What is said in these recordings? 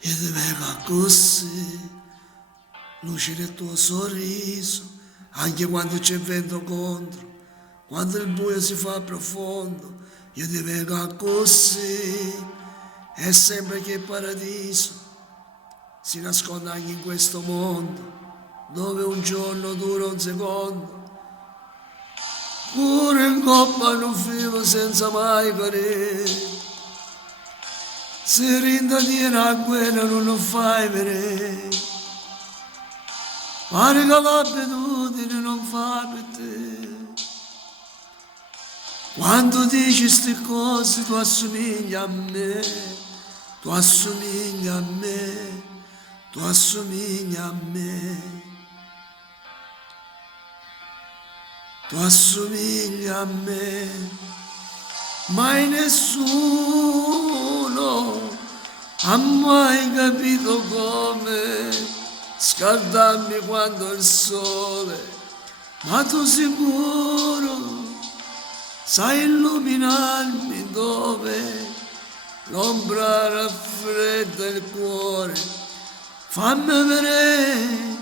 E ti venga così, luce del tuo sorriso, anche quando c'è vento contro, quando il buio si fa profondo, io ti venga così, è sempre che il paradiso si nasconde anche in questo mondo, dove un giorno dura un secondo, pure in coppa in un filo senza mai cadere. Se rinda di una guerra non lo fai vedere, pare che l'abitudine non fa per te. Quando dici queste cose tu assomigli a me, tu assomigli a me, tu assomigli a me, tu assomigli a me. Mai nessuno ha mai capito come scaldarmi quando il sole, ma tu sicuro sai illuminarmi dove l'ombra raffredda il cuore. Fammi vedere,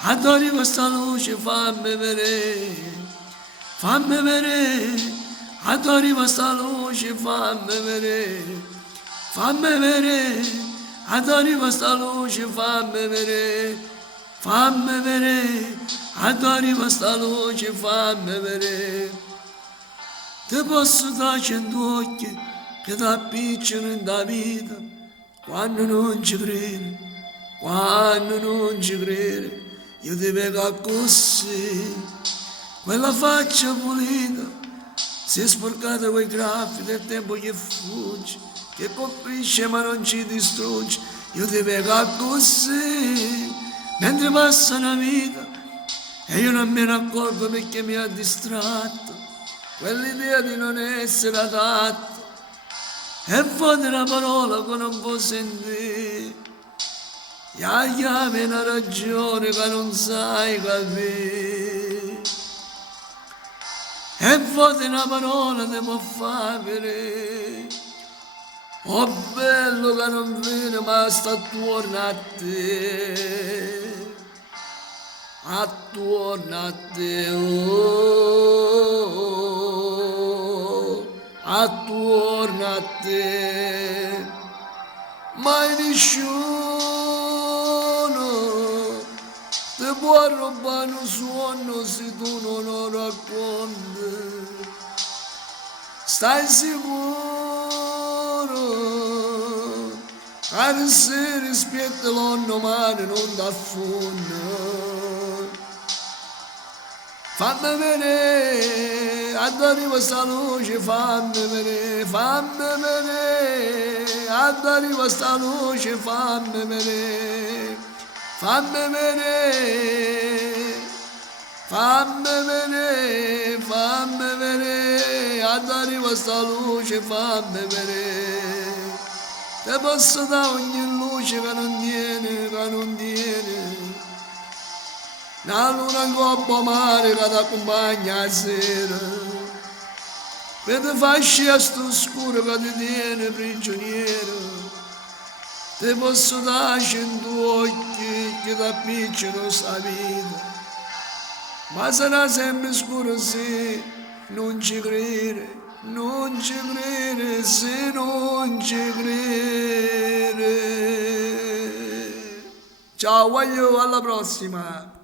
adori questa luce, fammi vedere, fammi vedere. Adori questa luce, fammi vedere, fammi vedere, adori questa luce, fammi vedere, fammi vedere, adori questa luce, fammi vedere. Ti posso dare 100 occhi che ti appicciano in da vita, quando non ci credi, quando non ci credi, io ti vedo così, quella faccia pulita. Si è sporcata quei graffi del tempo che fugge, che colpisce ma non ci distrugge. Io ti vedo così, mentre passa una vita, e io non me ne accorgo perché mi ha distratto quell'idea di non essere adatto. E fate una parola che non può sentire, la chiave è una ragione che non sai capire. E fate una parola che può fare, oh bello che non viene ma sta attorno a te, attorno a te, oh, attorno a te, mai nessuno ti può rubare un suono se tu non lo racconti. Stai sicuro che se rispetto l'onno mare non t'affonda. Fammi vedere, adori questa luce, fammi vedere, fammi vedere, adori questa luce, fammi vedere, fammi vedere, fammi vedere, fammi vedere, adori questa luce, fammi vedere. Te posso dare ogni luce che non tiene, che non tiene. La luna in coppa mare che ti accompagna a sera, per te fasci a sto scuro che ti tiene prigioniero. Te posso dare 100 occhi che ti appicciano sta vita, ma sarà sempre scuro se non ci crede, non ci crede, se non ci crede. Ciao, voglio alla prossima!